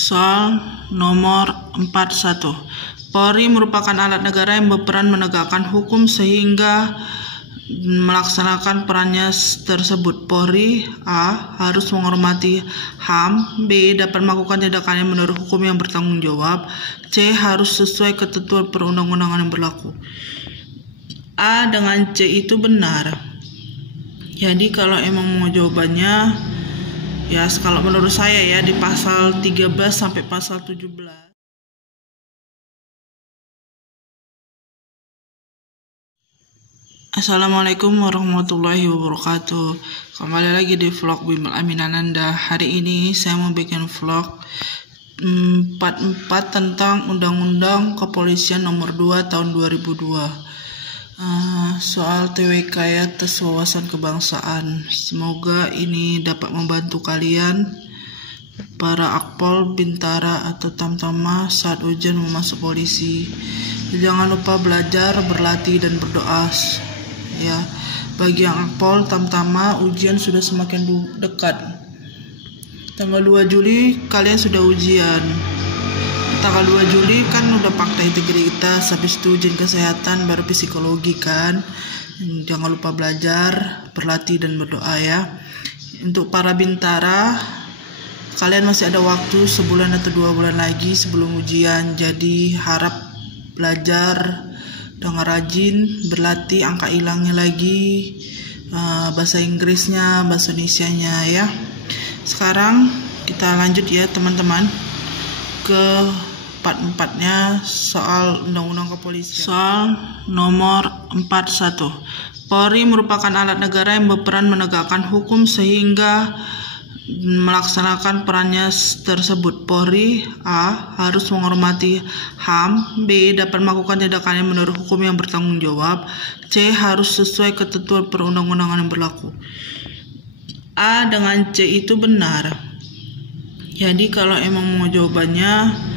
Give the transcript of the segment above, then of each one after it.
Soal nomor 41. Polri merupakan alat negara yang berperan menegakkan hukum sehingga melaksanakan perannya tersebut. Polri A. Harus menghormati HAM. B. Dapat melakukan tindakan yang menurut hukum yang bertanggung jawab. C. Harus sesuai ketentuan perundang-undangan yang berlaku. A dengan C itu benar. Jadi kalau emang mau jawabannya, ya kalau menurut saya ya di pasal 13 sampai pasal 17. Assalamualaikum warahmatullahi wabarakatuh. Kembali lagi di vlog Bimbel Aminananda. Hari ini saya mau bikin vlog 44 tentang Undang-Undang Kepolisian Nomor 2 Tahun 2002. Soal TWK ya, tes wawasan kebangsaan. Semoga ini dapat membantu kalian para akpol, bintara atau tamtama saat ujian memasuk polisi. Jangan lupa belajar, berlatih dan berdoa. Ya, bagi yang akpol, tamtama, ujian sudah semakin dekat. Tanggal 2 Juli kalian sudah ujian. Tanggal 2 Juli kan udah fakta integritas, habis itu ujian kesehatan, baru psikologi kan. Jangan lupa belajar, berlatih dan berdoa ya. Untuk para bintara, kalian masih ada waktu sebulan atau 2 bulan lagi sebelum ujian. Jadi harap belajar dengan rajin, berlatih angka hilangnya lagi, bahasa Inggrisnya, bahasa Indonesianya ya. Sekarang kita lanjut ya teman-teman ke 44-nya soal Undang-Undang Kepolisian. Soal nomor 41. Polri merupakan alat negara yang berperan menegakkan hukum sehingga melaksanakan perannya tersebut. Polri A. Harus menghormati HAM. B. Dapat melakukan tindakan yang menurut hukum yang bertanggung jawab. C. Harus sesuai ketentuan perundang-undangan yang berlaku. A dengan C itu benar. Jadi kalau emang mau jawabannya,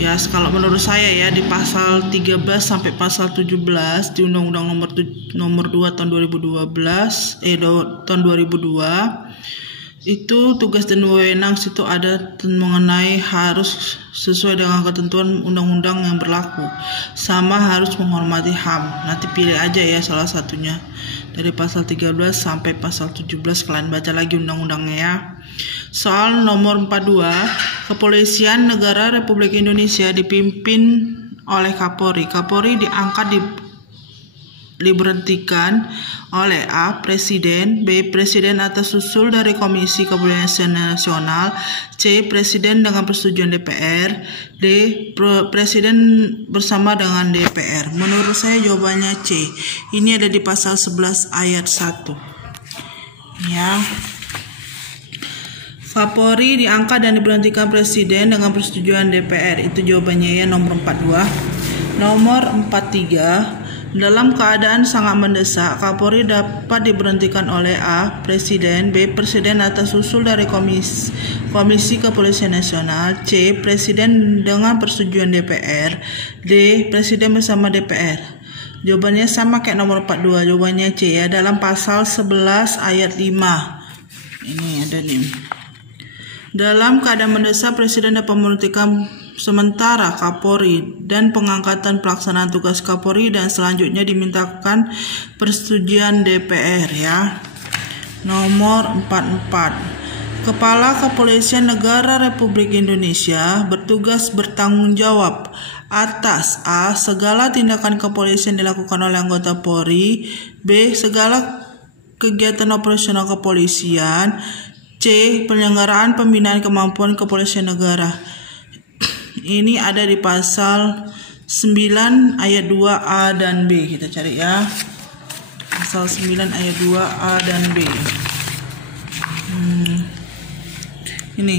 ya kalau menurut saya ya di pasal 13 sampai pasal 17 di Undang-Undang nomor 2 tahun 2012 tahun 2002 itu tugas dan wewenang situ ada mengenai harus sesuai dengan ketentuan undang-undang yang berlaku, sama harus menghormati HAM. Nanti pilih aja ya salah satunya dari pasal 13 sampai pasal 17, kalian baca lagi undang-undangnya ya. Soal nomor 42, Kepolisian Negara Republik Indonesia dipimpin oleh Kapolri. Kapolri diangkat diberhentikan oleh A. Presiden. B. Presiden atas usul dari Komisi Kepolisian Nasional. C. Presiden dengan persetujuan DPR. D. Presiden bersama dengan DPR. Menurut saya jawabannya C. Ini ada di pasal 11 ayat 1 ya. Kapolri diangkat dan diberhentikan Presiden dengan persetujuan DPR. Itu jawabannya ya nomor 42. Nomor 43. Dalam keadaan sangat mendesak, Kapolri dapat diberhentikan oleh A. Presiden. B. Presiden atas usul dari Komisi Kepolisian Nasional. C. Presiden dengan persetujuan DPR. D. Presiden bersama DPR. Jawabannya sama kayak nomor 42. Jawabannya C ya, dalam pasal 11 ayat 5. Ini ada nih. Dalam keadaan mendesak, Presiden dapat memberhentikan sementara Kapolri dan pengangkatan pelaksanaan tugas Kapolri dan selanjutnya dimintakan persetujuan DPR ya. Nomor 44. Kepala Kepolisian Negara Republik Indonesia bertugas bertanggung jawab atas A. Segala tindakan kepolisian dilakukan oleh anggota Polri. B. Segala kegiatan operasional kepolisian. C. Penyelenggaraan pembinaan kemampuan kepolisian negara. Ini ada di pasal 9 ayat 2A dan B. Kita cari ya. Pasal 9 ayat 2A dan B. Ini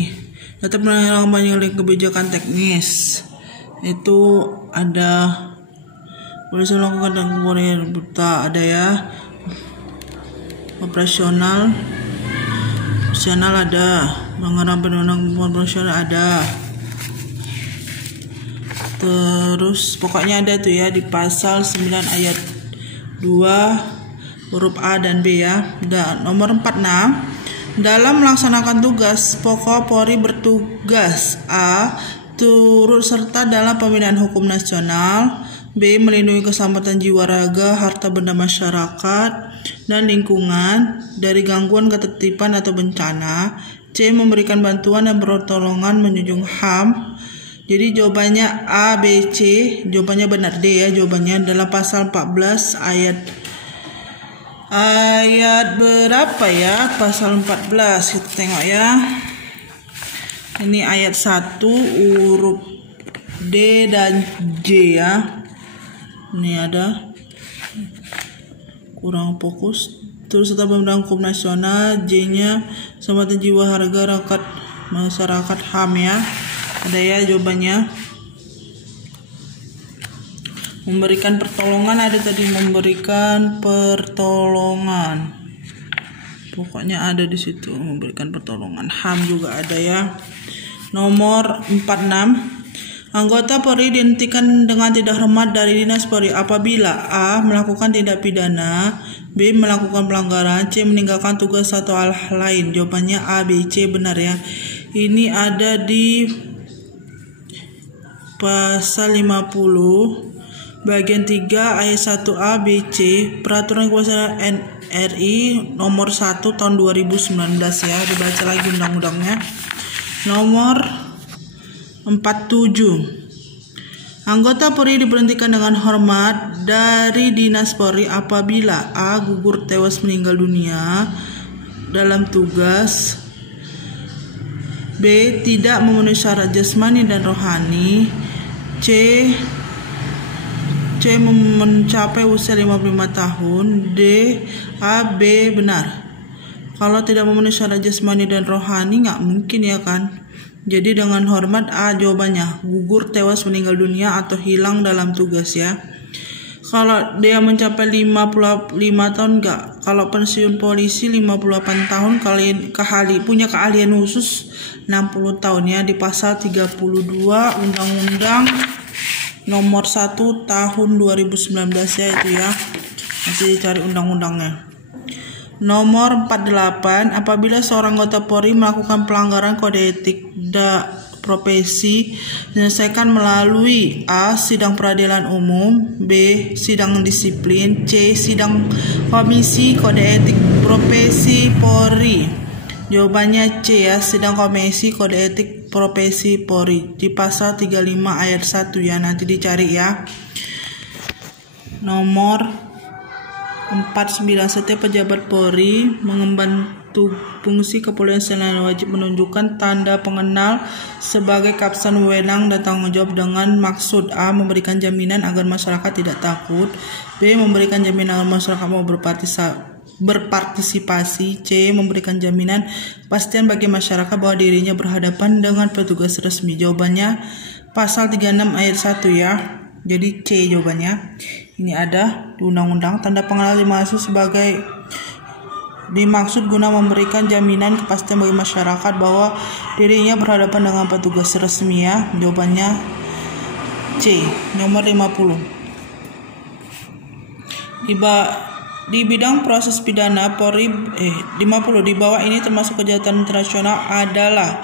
tetap menangani kebijakan teknis. Itu ada polisi melakukan dan buta ada ya. Operasional ada, mengenai penundang operasional ada. Terus pokoknya ada tuh ya di pasal 9 ayat 2 huruf A dan B ya. Dan nomor 46, Dalam melaksanakan tugas pokok, Polri bertugas A. Turut serta dalam pembinaan hukum nasional, B. Melindungi keselamatan jiwa raga, harta benda masyarakat, dan lingkungan dari gangguan ketertiban atau bencana, C. Memberikan bantuan dan pertolongan menjunjung HAM. Jadi jawabannya A, B, C. Jawabannya benar D ya. Jawabannya dalam pasal 14 ayat berapa ya? Pasal 14 kita tengok ya. Ini ayat 1 huruf D dan J ya. Ini ada kurang fokus. Terus serta pembinaan hukum nasional, J-nya keselamatan jiwa harga rakyat masyarakat HAM ya. Ada ya jawabannya. Memberikan pertolongan ada tadi, memberikan pertolongan. Pokoknya ada di situ memberikan pertolongan. HAM juga ada ya. Nomor 46. Anggota Polri dihentikan dengan tidak hormat dari Dinas Polri apabila A. Melakukan tindak pidana, B. Melakukan pelanggaran, C. Meninggalkan tugas atau hal lain. Jawabannya A, B, C benar ya. Ini ada di pasal 50 bagian 3 ayat 1A, B, C Peraturan Kepegawaian RI nomor 1 tahun 2019 ya. Dibaca lagi undang-undangnya. Nomor 47. Anggota Polri diberhentikan dengan hormat dari Dinas Polri apabila A. Gugur, tewas, meninggal dunia dalam tugas, B. Tidak memenuhi syarat jasmani dan rohani, C. Mencapai usia 55 tahun, D. A, B benar. Kalau tidak memenuhi syarat jasmani dan rohani nggak mungkin ya kan. Jadi dengan hormat A jawabannya. Gugur, tewas, meninggal dunia atau hilang dalam tugas ya. Kalau dia mencapai 55 tahun enggak. Kalau pensiun polisi 58 tahun, kalian punya keahlian khusus 60 tahun ya, di pasal 32 Undang-Undang nomor 1 tahun 2019 ya itu ya. Nanti dicari undang-undangnya. Nomor 48. Apabila seorang anggota Polri melakukan pelanggaran kode etik profesi, diselesaikan melalui A. Sidang peradilan umum, B. Sidang disiplin, C. Sidang komisi kode etik profesi Polri. Jawabannya C ya, sidang komisi kode etik profesi Polri di pasal 35 ayat 1 ya, nanti dicari ya. Nomor 49. Setiap pejabat Polri mengemban fungsi kepolisian selain wajib menunjukkan tanda pengenal sebagai kapsan wewenang dan tanggung jawab dengan maksud A. Memberikan jaminan agar masyarakat tidak takut, B. Memberikan jaminan agar masyarakat mau berpartisipasi, C. Memberikan jaminan kepastian bagi masyarakat bahwa dirinya berhadapan dengan petugas resmi. Jawabannya pasal 36 ayat 1 ya. Jadi C jawabannya. Ini ada di undang-undang, tanda pengenal dimaksud guna memberikan jaminan kepastian bagi masyarakat bahwa dirinya berhadapan dengan petugas resmi ya. Jawabannya C. Nomor 50. Di bidang proses pidana Polri 50 di bawah ini termasuk kejahatan internasional adalah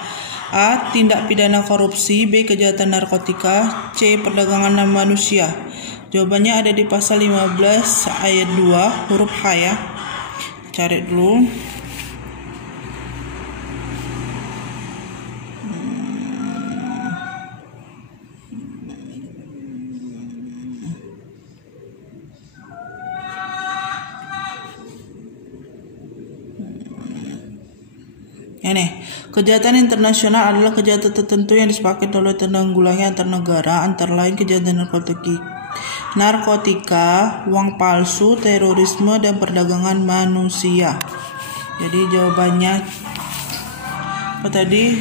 A. Tindak pidana korupsi, B. Kejahatan narkotika, C. Perdagangan manusia. Jawabannya ada di pasal 15 ayat 2 huruf H ya. Cari dulu. Ini, kejahatan internasional adalah kejahatan tertentu yang disepakati oleh tanggungannya antar negara, antara lain kejahatan narkotika, uang palsu, terorisme, dan perdagangan manusia. Jadi jawabannya apa tadi?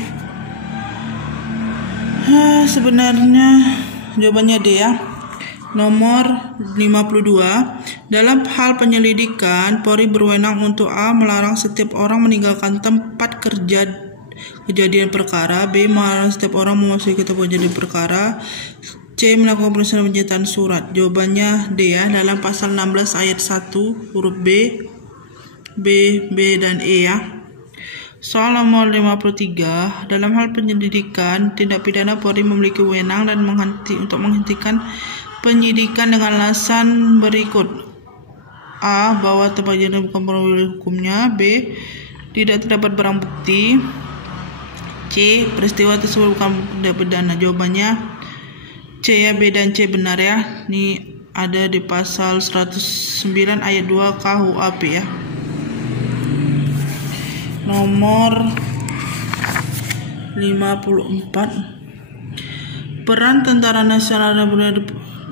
Sebenarnya jawabannya D ya. Nomor 52. Dalam hal penyelidikan, Polri berwenang untuk A. Melarang setiap orang meninggalkan tempat kejadian perkara, B. Melarang setiap orang memasuki tempat kejadian perkara, C. Melakukan pemeriksaan penyitaan surat. Jawabannya D ya, dalam pasal 16 ayat 1 huruf B, dan E ya. Soal nomor 53, dalam hal penyelidikan tindak pidana, Polri memiliki wewenang dan untuk menghentikan penyidikan dengan alasan berikut: A. Bahwa tempat kejadian bukan wilayah hukumnya. B. Tidak terdapat barang bukti. C. Peristiwa tersebut bukan tindak pidana. Jawabannya C ya, B dan C benar ya. Ini ada di pasal 109 ayat 2 KUHP ya. Nomor 54, peran Tentara Nasional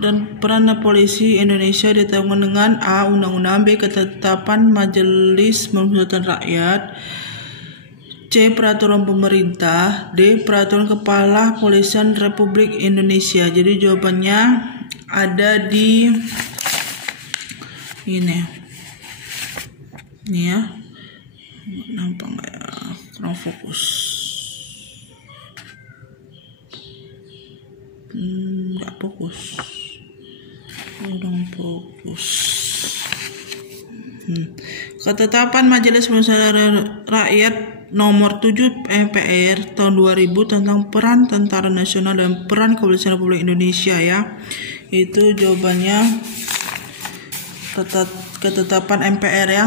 dan peran polisi Indonesia ditetapkan dengan A. Undang-undang. B. Ketetapan Majelis Permusyawaratan Rakyat. C. Peraturan pemerintah. D. Peraturan Kepala Kepolisian Republik Indonesia. Jadi jawabannya ada di ini ya, nampak nggak ya, kurang fokus. Nggak fokus, kurang fokus. Ketetapan Majelis Permusyawaratan Rakyat nomor 7 MPR tahun 2000 tentang peran Tentara Nasional dan peran Kepolisian Republik Indonesia ya. Itu jawabannya ketetapan MPR ya.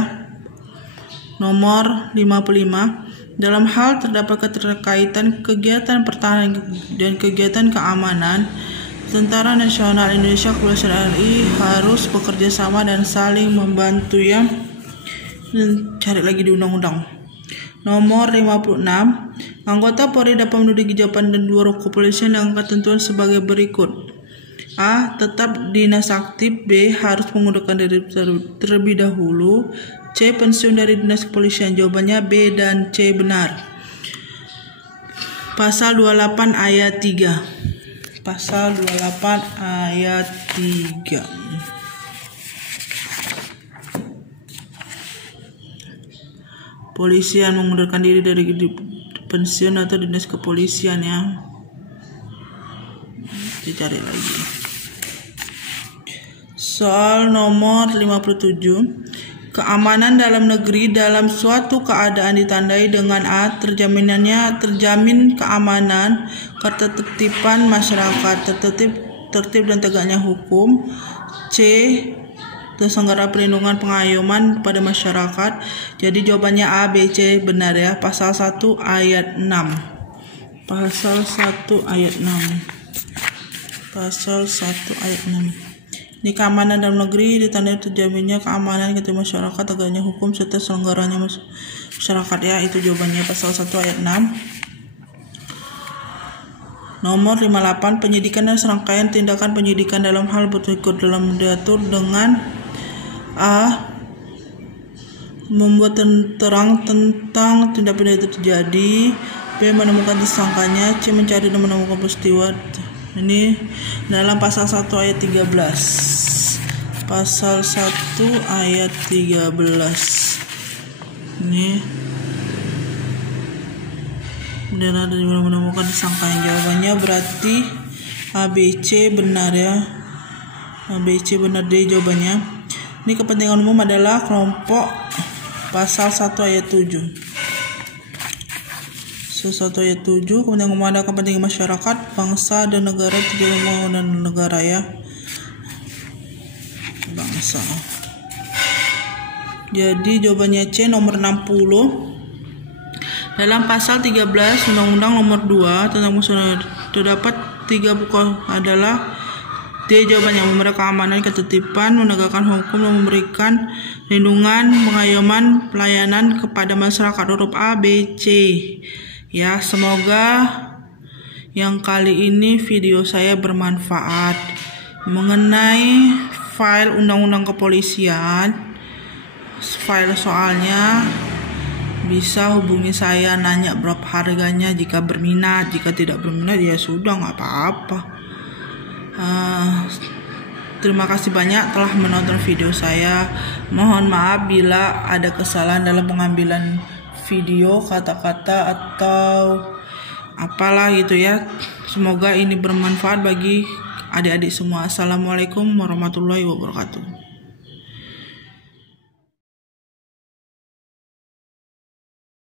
Nomor 55, dalam hal terdapat keterkaitan kegiatan pertahanan dan kegiatan keamanan, Tentara Nasional Indonesia, Kepolisian RI harus bekerja sama dan saling membantu ya. Dan cari lagi di undang-undang. Nomor 56, anggota Polri dapat menduduki jabatan dan dua kepolisian dengan ketentuan sebagai berikut: A. Tetap dinas aktif. B. Harus mengundurkan diri terlebih dahulu. C. Pensiun dari dinas kepolisian. Jawabannya B dan C benar. Pasal 28 ayat 3. Pasal 28 ayat 3. Polisian mengundurkan diri dari pensiun atau dinas kepolisian ya. Dicari lagi. Soal nomor 57, keamanan dalam negeri dalam suatu keadaan ditandai dengan A. terjamin keamanan, ketertiban masyarakat, tertib dan tegaknya hukum. C. terselenggara perlindungan pengayoman pada masyarakat. Jadi jawabannya A, B, C benar ya. Pasal 1 ayat 6. Pasal 1 ayat 6. Pasal 1 ayat 6. Ini keamanan dalam negeri ditandai terjaminnya keamanan ketertiban masyarakat, tegaknya hukum serta selenggaranya masyarakat ya. Itu jawabannya pasal 1 ayat 6. Nomor 58, penyidikan dan serangkaian tindakan penyidikan dalam hal berikut dalam diatur dengan A. membuat terang tentang tindak pidana itu terjadi. B. menemukan tersangkanya. C. mencari dan menemukan peristiwa. Ini dalam pasal 1 ayat 13. Pasal 1 ayat 13. Ini benar dan menemukan tersangkanya. Jawabannya berarti A, B, C benar ya. A, B, C benar. D jawabannya. Ini kepentingan umum adalah kelompok pasal 1 ayat 7. Pasal 1 ayat 7, kepentingan umum adalah kepentingan masyarakat, bangsa dan negara, tujuan dan negara ya. Bangsa. Jadi jawabannya C nomor 60. Dalam pasal 13 Undang-Undang nomor 2 tentang musyawarah terdapat 3 pokok adalah D jawabannya: memberi keamanan, ketertiban, menegakkan hukum, dan memberikan perlindungan, pengayoman, pelayanan kepada masyarakat. Huruf A, B, C. Ya, semoga yang kali ini video saya bermanfaat. Mengenai file undang-undang kepolisian, file soalnya bisa hubungi saya, nanya berapa harganya jika berminat. Jika tidak berminat ya sudah, nggak apa-apa. Terima kasih banyak telah menonton video saya. Mohon maaf bila ada kesalahan dalam pengambilan video, kata-kata atau apalah gitu ya. Semoga ini bermanfaat bagi adik-adik semua. Assalamualaikum warahmatullahi wabarakatuh.